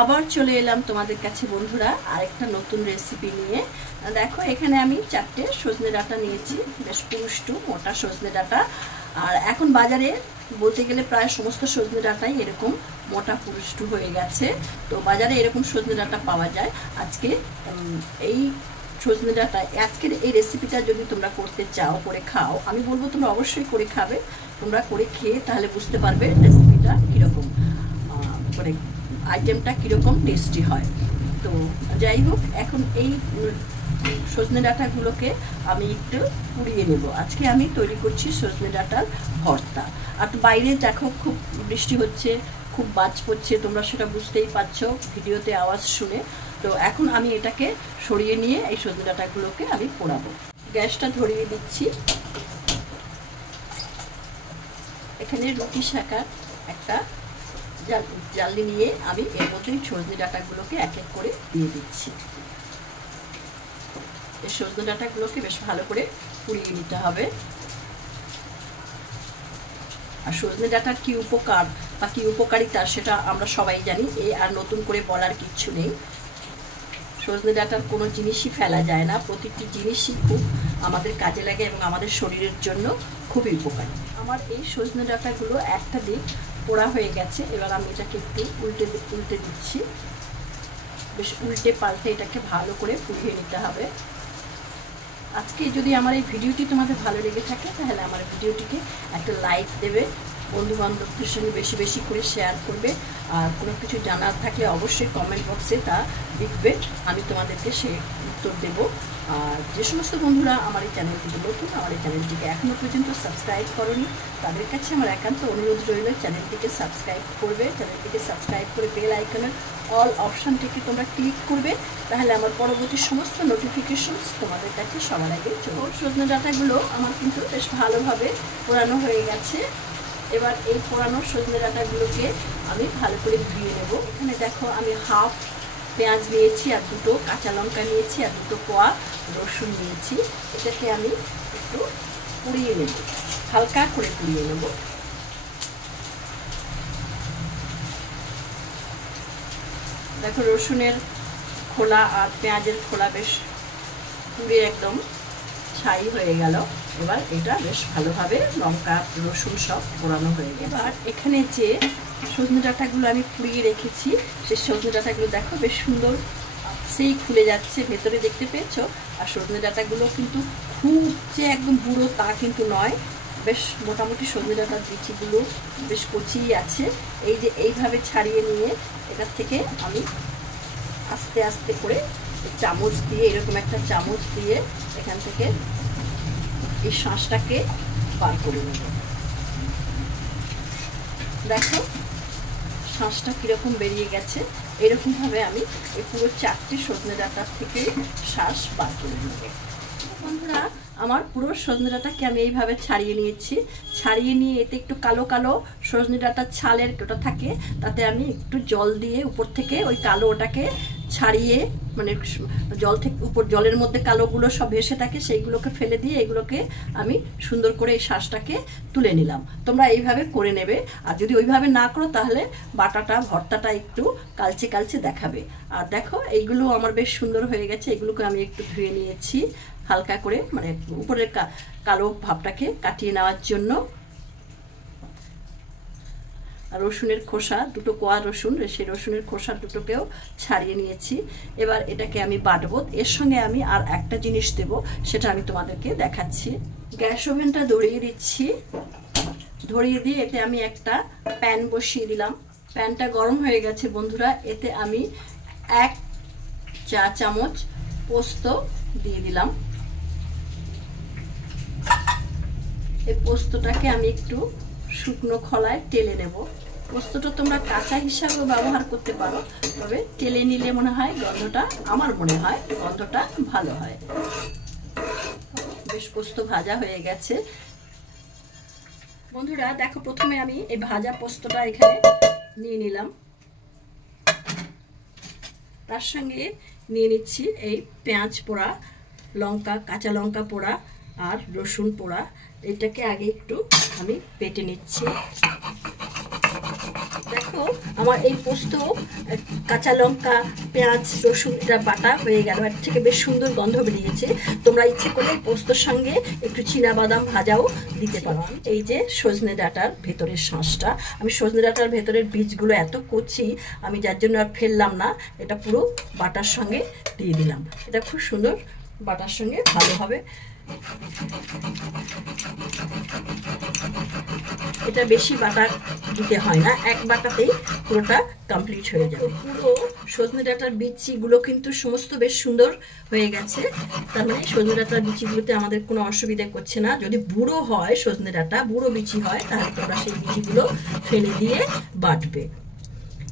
আবার চলে এলাম তোমাদের কাছে বন্ধুরা আরেকটা নতুন রেসিপি নিয়ে। দেখো এখানে আমি 4টে সজনে ডাঁটা নিয়েছি, বেশ পুরুষ্টু মোটা সজনে ডাঁটা। আর এখন বাজারে বলতে গেলে প্রায় সমস্ত সজনে ডাঁটাই এরকম মোটা পুরুষ্টু হয়ে গেছে, তো বাজারে এরকম সজনে ডাঁটা পাওয়া যায়। আজকে এই সজনে ডাঁটা আজকের এই রেসিপিটা যদি তোমরা করতে চাও, করে খাও, আমি বলবো তোমরা অবশ্যই করে খাবে। তোমরা করে খেয়ে তাহলে বুঝতে পারবে রেসিপিটা কীরকম, মানে আইটেমটা কীরকম টেস্টি হয়। তো যাই হোক, এখন এই সজনে ডাঁটাগুলোকে আমি একটু পুড়িয়ে নেব। আজকে আমি তৈরি করছি সজনে ডাঁটার ভর্তা। আর বাইরে দেখো খুব বৃষ্টি হচ্ছে, খুব বাজ পড়ছে, তোমরা সেটা বুঝতেই পারছো ভিডিওতে আওয়াজ শুনে। তো এখন আমি এটাকে সরিয়ে নিয়ে এই সজনে ডাঁটাগুলোকে আমি পোড়াবো। গ্যাসটা ধরিয়ে দিচ্ছি। এখানে রুটি শাকার একটা জালি নিয়ে আমি এর মধ্যে সজনে ডাঁটাগুলোকে এক এক করে দিয়ে দিচ্ছি। এই সজনে ডাঁটাগুলোকে বেশ ভালো করে পুড়িয়ে নিতে হবে। আর সজনে ডাঁটার কি উপকার বা কি উপকারিতা সেটা আমরা সবাই জানি, আর নতুন করে বলার কিচ্ছু নেই। সজনে ডাঁটার কোনো জিনিসই ফেলা যায় না, প্রতিটি জিনিসই খুব আমাদের কাজে লাগে এবং আমাদের শরীরের জন্য খুবই উপকারী। আমার এই সজনে ডাঁটাগুলো একটা দিক পোড়া হয়ে গেছে, এবার আমি এটাকে একটু উল্টে দিচ্ছি। বেশ উল্টে পাল্টে এটাকে ভালো করে পুড়িয়ে নিতে হবে। আজকে যদি আমার এই ভিডিওটি তোমাদের ভালো লেগে থাকে তাহলে আমার ভিডিওটিকে একটা লাইক দেবে, বন্ধু বান্ধবদের সঙ্গে বেশি বেশি করে শেয়ার করবে। আর কোনো কিছু জানার থাকলে অবশ্যই কমেন্ট বক্সে তা লিখবে, আমি তোমাদেরকে সে উত্তর দেব। আর যে সমস্ত বন্ধুরা আমার এই চ্যানেলটিকে নতুন, আমার এই চ্যানেলটিকে এখনও পর্যন্ত সাবস্ক্রাইব করোনি, তাদের কাছে আমার একান্ত অনুরোধ রইল চ্যানেলটিকে সাবস্ক্রাইব করবে। চ্যানেলটিকে সাবস্ক্রাইব করে বেল আইকনের অল অপশানটিকে তোমরা ক্লিক করবে, তাহলে আমার পরবর্তী সমস্ত নোটিফিকেশনস তোমাদের কাছে সবার আগে চলবে। সজনে ডাঁটাগুলো আমার কিন্তু বেশ ভালোভাবে পোড়ানো হয়ে গেছে। এবার এই পোড়ানো সজনে ডাঁটাগুলোকে আমি ভালো করে ধুয়ে নেব। এখানে দেখো আমি হাফ পেঁয়াজ নিয়েছি, আর দুটো কাঁচা লঙ্কা নিয়েছি, আর দুটো কোয়া রসুন নিয়েছি। এটাকে আমি একটু পুড়িয়ে নেব, হালকা করে পুড়িয়ে নেব। দেখো রসুনের খোলা আর পেঁয়াজের খোলা বেশ পুড়ে একদম ছাই হয়ে গেল। এবার এটা বেশ ভালোভাবে লঙ্কা রসুন সব পোড়ানো হয়ে গেছে। এবার এখানে যে সজনে ডাঁটাগুলো আমি পুড়িয়ে রেখেছি, সেই সজনে ডাঁটাগুলো দেখো বেশ সুন্দর সেই খুলে যাচ্ছে, ভেতরে দেখতে পেয়েছো। আর সজনে ডাঁটাগুলো কিন্তু খুব যে একদম বুড়ো তা কিন্তু নয়, বেশ মোটামুটি সজনে ডাঁটার বিচিগুলো বেশ কচিই আছে। এই যে এইভাবে ছাড়িয়ে নিয়ে এটার থেকে আমি আস্তে আস্তে করে চামচ দিয়ে, এরকম একটা চামচ দিয়ে এখান থেকে এই শাঁসটাকে বার করে নেব। দেখো শাঁসটা কীরকম বেরিয়ে গেছে। এরকমভাবে আমি এই পুরো 4টে সজনে ডাঁটার থেকে শাঁস বার করে নেব। বন্ধুরা আমার পুরো সজনে ডাঁটাকে আমি এইভাবে ছাড়িয়ে নিয়েছি। ছাড়িয়ে নিয়ে এতে একটু কালো কালো সজনে ডাঁটার ছালের ওটা থাকে, তাতে আমি একটু জল দিয়ে উপর থেকে ওই কালো ওটাকে ছাড়িয়ে, মানে জল থেকে উপর জলের মধ্যে কালোগুলো সব ভেসে থাকে, সেইগুলোকে ফেলে দিয়ে এগুলোকে আমি সুন্দর করে এই শাঁসটাকে তুলে নিলাম। তোমরা এইভাবে করে নেবে। আর যদি ওইভাবে না করো তাহলে বাটাটা ভর্তাটা একটু কালচে কালচে দেখাবে। আর দেখো এইগুলো আমার বেশ সুন্দর হয়ে গেছে। এগুলোকে আমি একটু ধুয়ে নিয়েছি হালকা করে, মানে উপরের কালো ভাবটাকে কাটিয়ে নেওয়ার জন্য। রসুনের খোসা, দুটো কোয়া রসুন, সেই রসুনের খোসা দুটোকেও ছাড়িয়ে নিয়েছি। এবার এটাকে আমি বাটবো। এর সঙ্গে আমি আর একটা জিনিস দেব, সেটা আমি তোমাদেরকে দেখাচ্ছি। গ্যাস ওভেনটা ধরিয়ে দিচ্ছি। ধরিয়ে দিয়ে এতে আমি একটা প্যান বসিয়ে দিলাম। প্যানটা গরম হয়ে গেছে বন্ধুরা। এতে আমি 1 চা চামচ পোস্ত দিয়ে দিলাম। এই পোস্তটাকে আমি একটু শুকনো খোলায় টেলে নেব। পোস্তটা তোমরা কাঁচা হিসাবেও ব্যবহার করতে পারো, তবে টেলে নিলে মনে হয় গন্ধটা, আমার মনে হয় গন্ধটা ভালো হয়। বেশ পোস্ত ভাজা হয়ে গেছে বন্ধুরা। দেখো প্রথমে আমি এই ভাজা পোস্তটা এখানে নিয়ে নিলাম, তার সঙ্গে নিয়ে নিচ্ছি এই পেঁয়াজ পোড়া, লঙ্কা, কাঁচা লঙ্কা পোড়া আর রসুন পোড়া। এটাকে আগে একটু আমি বেটে নিচ্ছি। দেখো দেখো আমার এই পোস্ত, কাঁচা লঙ্কা, পেঁয়াজ, রসুন এটা বাটা হয়ে গেল, এর থেকে বেশ সুন্দর গন্ধ বেরিয়েছে। তোমরা ইচ্ছে করলে পোস্তর সঙ্গে একটু চীনাবাদাম ভাজাও দিতে পারো। এই যে সজনে ডাঁটার ভেতরের শাঁসটা, আমি সজনে ডাঁটার ভেতরের বীজগুলো এত কচি আমি যার জন্য আর ফেললাম না, এটা পুরো বাটার সঙ্গে দিয়ে দিলাম। এটা খুব সুন্দর বাটার সঙ্গে ভালো হবে। এটা বেশি বাটা দিতে হয় না, এক বাটাতেই পুরোটা কমপ্লিট হয়ে যাবে। পুরো সজনে ডাঁটার বিচিগুলো কিন্তু সমস্ত বেশ সুন্দর হয়ে গেছে, তার মানে সজনে ডাঁটার বিচিগুলোতে আমাদের কোনো অসুবিধা করছে না। যদি বুড়ো হয় সজনে ডাঁটা, বুড়ো বিচি হয়, তাহলে তোমরা সেই বিচিগুলো ফেলে দিয়ে বাটবে।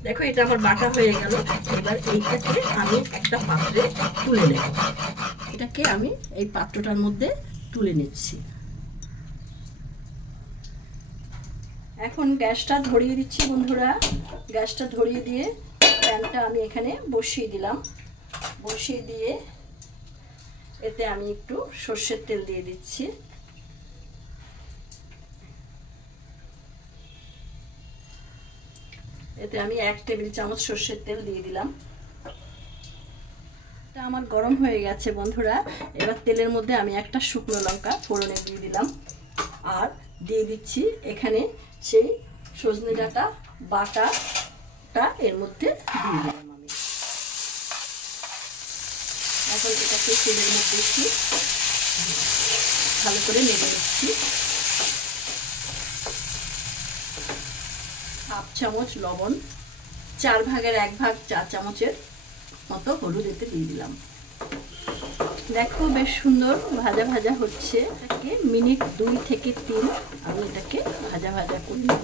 দেখো এটা আমার বাটা হয়ে গেল। এবার এইটাকে আমি একটা পাত্রে তুলে নেব। এটাকে আমি এই পাত্রটার মধ্যে তুলে নিচ্ছি। এখন গ্যাসটা ধরিয়ে দিচ্ছি বন্ধুরা। গ্যাসটা ধরিয়ে দিয়ে প্যানটা আমি এখানে বসিয়ে দিলাম। বসিয়ে দিয়ে এতে আমি একটু সর্ষের তেল দিয়ে দিচ্ছি। এতে আমি 1 টেবিল চামচ সর্ষের তেল দিয়ে দিলাম। এটা আমার গরম হয়ে গেছে বন্ধুরা। এবার তেলের মধ্যে আমি একটা শুকনো লঙ্কা ফোড়নে দিয়ে দিলাম, আর দিয়ে দিচ্ছি এখানে সেই সজনে ডাঁটা বাটাটা এর মধ্যে দিয়ে দিলাম আমি। এখন এটাকে তেলের মধ্যে একটু ভালো করে নেড়ে দিচ্ছি। 1/2 চামচ লবণ, 4 ভাগের 1 ভাগ চা চামচের মতো হলুদ এতে দিয়ে দিলাম। দেখো বেশ সুন্দর ভাজা ভাজা হচ্ছে। এটাকে মিনিট 2 থেকে 3 আমি এটাকে ভাজা ভাজা করে নেব।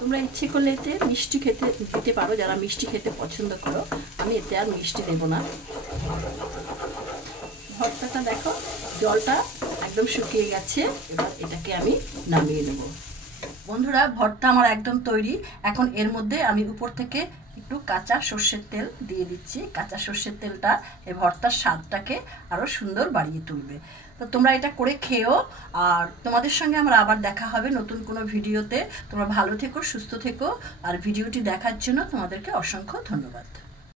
তোমরা ইচ্ছে করলে এতে মিষ্টি খেতে দিতে পারো, যারা মিষ্টি খেতে পছন্দ করো। আমি এতে আর মিষ্টি দেব না। ভর্তাটা দেখো জলটা একদম শুকিয়ে গেছে। এবার এটাকে আমি নামিয়ে নেব। বন্ধুরা ভর্তা আমার একদম তৈরি। এখন এর মধ্যে আমি উপর থেকে একটু কাঁচা সর্ষের তেল দিয়ে দিচ্ছি। কাঁচা সর্ষের তেলটা এই ভর্তার স্বাদটাকে আরও সুন্দর বাড়িয়ে তুলবে। তো তোমরা এটা করে খেও, আর তোমাদের সঙ্গে আমার আবার দেখা হবে নতুন কোনো ভিডিওতে। তোমরা ভালো থেকো, সুস্থ থেকো, আর ভিডিওটি দেখার জন্য তোমাদেরকে অসংখ্য ধন্যবাদ।